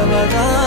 i'm Ramadan.